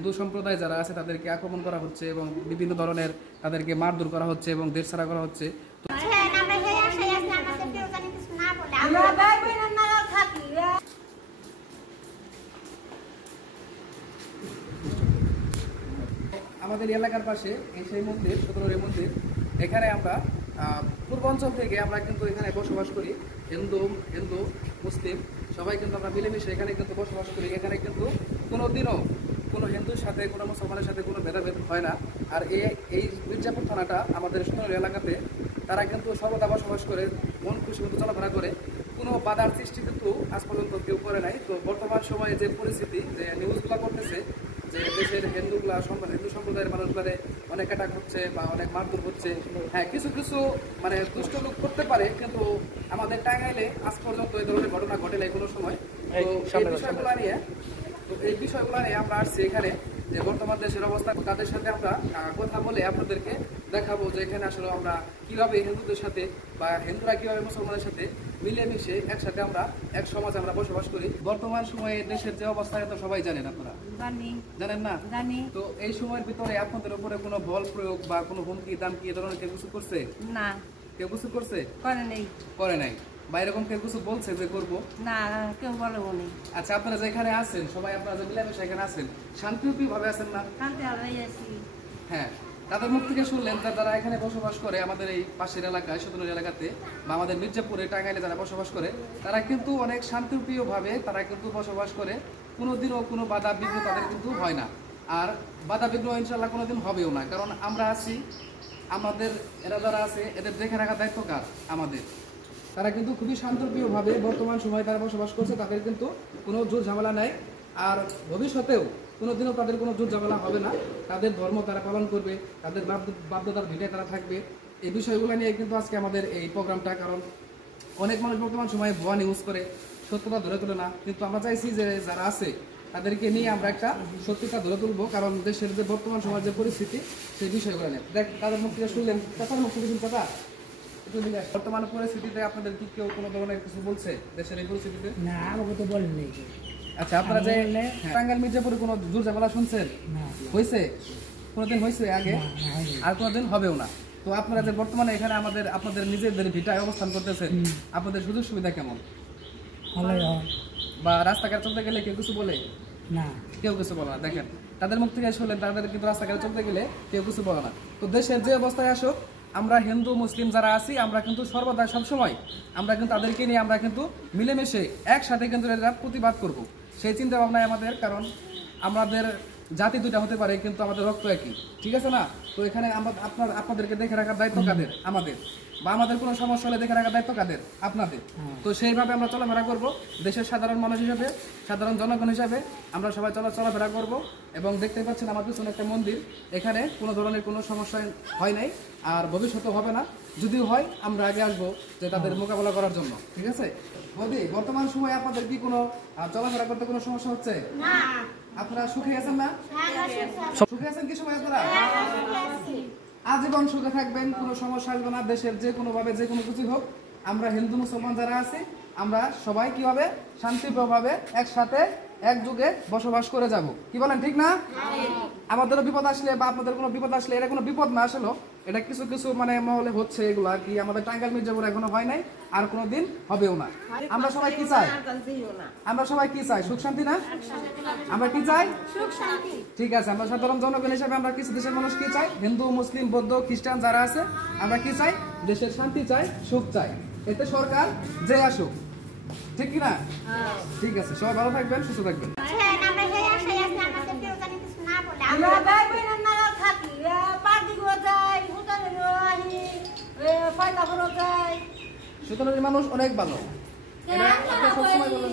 হিন্দু সম্প্রদায় যারা আছে তাদেরকে আক্রমণ করা হচ্ছে এবং বিভিন্ন ধরনের তাদেরকে মারধর করা হচ্ছে এবং দেশ ছাড়া করা হচ্ছে। আমাদের এলাকার পাশে এই সেই মন্দির 17 মন্দির, এখানে আমরা পূর্বাঞ্চল থেকে আমরা কিন্তু এখানে বসবাস করি। হিন্দু মুসলিম সবাই কিন্তু আমরা মিলেমিশে এখানে কিন্তু বসবাস করি। এখানে কিন্তু কোনো দিনও কোনো হিন্দুর সাথে কোনো মুসলমানের সাথে কোনো ভেদাভেদ হয় না। আর এই মির্জাপুর থানাটা আমাদের 17 এলাকাতে তারা কিন্তু সর্বদা বসবাস করে, মন খুশি মতো চলাফেরা করে, কোনো বাধার সৃষ্টি কিন্তু আজ পর্যন্ত কেউ করে নাই। তো বর্তমান সময়ে যে পরিস্থিতি, যে নিউজগুলো করতেছে যে দেশের হিন্দু সম্প্রদায়ের মানুষগুলো অনেক অ্যাটাক হচ্ছে বা অনেক মারধর হচ্ছে, হ্যাঁ কিছু কিছু মানে দুষ্ট লোক করতে পারে, কিন্তু আমাদের টাঙ্গাইলে আজ পর্যন্ত এই ধরনের ঘটনা ঘটে নাই কোনো সময়। তো এই বিষয়গুলো নিয়ে আমরা আসছি এখানে, যে বর্তমান দেশের অবস্থা, তাদের সাথে আমরা কথা বলে আপনাদেরকে দেখাবো যে এখানে আসলে আমরা কিভাবে হিন্দুদের সাথে বা হিন্দুরা কিভাবে মুসলমানের সাথে মিলেমিশে একসাথে আমরা এক সমাজে আমরা বসবাস করি। বর্তমান সময়ে দেশের যে অবস্থা তো সবাই জানেন, আপনারা জানেন না? তো এই সময়ের ভিতরে আপনাদের উপরে কোনো বল প্রয়োগ বা কোনো হুমকি দামকি এ ধরনের কেউ কিছু করছে? না। কেউ কিছু করছে? করে নাই। বা এরকম কেউ কিছু বলছে যে করবো? না, কেউ বলেনি। আচ্ছা, আপনারা যেখানে আছেন সবাই, আপনারা যে মিলেমিশে এখানে আছেন, শান্তিপ্রিয় ভাবে আছেন না? হ্যাঁ, তাদের মুখ থেকে শুনলেন যারা এখানে বসবাস করে আমাদের এই পাশের এলাকায় 17 এলাকাতে বা আমাদের মির্জাপুরে টাঙ্গাইলে যারা বসবাস করে, তারা কিন্তু অনেক শান্তিপ্রিয় ভাবে তারা কিন্তু বসবাস করে। কোনোদিনও কোনো বাধা বিঘ্ন তাদের কিন্তু হয় না, আর বাধা বিঘ্ন ইনশাল্লাহ কোনোদিন হবেও না। কারণ আমরা আছি, আমাদের এরা যারা আছে এদের দেখে রাখার দায়িত্ব কার? আমাদের। তারা কিন্তু খুবই শান্তপ্রিয় ভাবে বর্তমান সময়ে তারা বসবাস করছে, তাদের কিন্তু কোনো জোর ঝামেলা নাই, আর ভবিষ্যতেও কোনোদিনও তাদের কোনো জোর ঝামেলা হবে না। তাদের ধর্ম তারা পালন করবে, তাদের বাধ্যতার ভিটায় তারা থাকবে। এই বিষয়গুলো নিয়ে কিন্তু আজকে আমাদের এই প্রোগ্রামটা। কারণ অনেক মানুষ বর্তমান সময়ে ভুয়া নিউজ করে, সত্যতা ধরে তোলে না, কিন্তু আমরা চাইছি যে যারা আছে তাদেরকে নিয়ে আমরা একটা সত্যতা ধরে তুলবো। কারণ দেশের যে বর্তমান সময়ের যে পরিস্থিতি, সেই বিষয়গুলো নিয়ে তাদের মুখ থেকে শুনলেন, চাচার মুখ থেকে শুনছেন চাচা, বর্তমান পরিস্থিতিতে আপনাদের কি কেউ কোনো ধরনের কিছু বলছে দেশের এই পরিস্থিতিতে? না, আমাকে তো বলেননি। আচ্ছা, আপনারা যে টাঙ্গাইল মির্জাপুরে কোনো জোর ঝামেলা শুনছেন? হয়েছে? কোনোদিন হয়েছে আগে? আর কোনোদিন হবেও না। তো আপনারা যে বর্তমানে এখানে আপনাদের নিজেদের ভিটায় অবস্থান করতেছেন, আপনাদের সুযোগ সুবিধা কেমন? বা রাস্তাঘাট চলতে গেলে কেউ কিছু বলে? না, কেউ কিছু বলে না। দেখেন, তাদের মুখ থেকে শুনলেন, তাদের কিন্তু রাস্তাঘাটে চলতে গেলে কেউ কিছু বলে না। তো দেশের যে অবস্থায় আসুক, আমরা হিন্দু মুসলিম যারা আছি আমরা কিন্তু সর্বদা সবসময় আমরা কিন্তু তাদেরকে নিয়ে আমরা কিন্তু মিলেমিশে একসাথে কিন্তু এরা প্রতিবাদ করব, সেই চিন্তা ভাবনায় আমাদের। কারণ আমাদের জাতি দুইটা হতে পারে কিন্তু আমাদের রক্ত একই, ঠিক আছে না? তো এখানে আপনাদেরকে দেখে রাখার দায়িত্ব কাদের? আমাদের। বা আমাদের কোনো সমস্যা হলে দেখে রাখার দায়িত্ব কাদের? আপনাদের। তো সেইভাবে আমরা চলাফেরা করব, দেশের সাধারণ মানুষ হিসেবে, সাধারণ জনগণ হিসাবে আমরা সবাই চলাফেরা করব। এবং দেখতে পাচ্ছেন আমার পিছনে একটা মন্দির, এখানে কোনো ধরনের কোনো সমস্যা হয় নাই, আর ভবিষ্যতে হবে না। যদিও হয় আমরা আগে আসবো যে তাদের মোকাবেলা করার জন্য, ঠিক আছে? মোদি, বর্তমান সময়ে আপনাদের কি কোনো চলাফেরা করতে কোনো সমস্যা হচ্ছে? না। আপনারা সুখে আছেন না? সুখে আছেন কি সময় আপনারা? আজীবন সুখে থাকবেন, কোনো সমস্যা আসবে না। দেশের যে কোনো ভাবে যে কোনো কিছু হোক, আমরা হিন্দু মুসলমান যারা আছি আমরা সবাই কিভাবে শান্তিপ্রিয়ভাবে একসাথে একযুগে বসবাস করে যাব, কি বলেন? ঠিক না? আমাদেরও বিপদ আসলে বা আপনাদের কোনো বিপদ আসলে, এটা কোনো বিপদ না আসলে, এটা কিছু কিছু মানে মহলে হচ্ছে, এগুলা কি আমাদের টাঙ্গাইল মির্জাপুর এখনো হয় নাই, আর কোনোদিন হবেও না। আমরা সবাই কি চাই? আমরা সবাই কি চাই? সুখ শান্তি না? আমরা কি চাই? সুখ শান্তি। ঠিক আছে, আমরা সাধারণ জনগণ হিসেবে আমরা কিছু দেশের মানুষ কি চাই? হিন্দু মুসলিম বৌদ্ধ খ্রিস্টান যারা আছে আমরা কি চাই? দেশের শান্তি চাই, সুখ চাই। এতে সরকার যে আসুক, ঠিক কিনা? ঠিক আছে, সবাই ভালো থাকবেন, সুস্থ থাকবেন। মানুষ অনেক ভালো, সবসময় বলেন।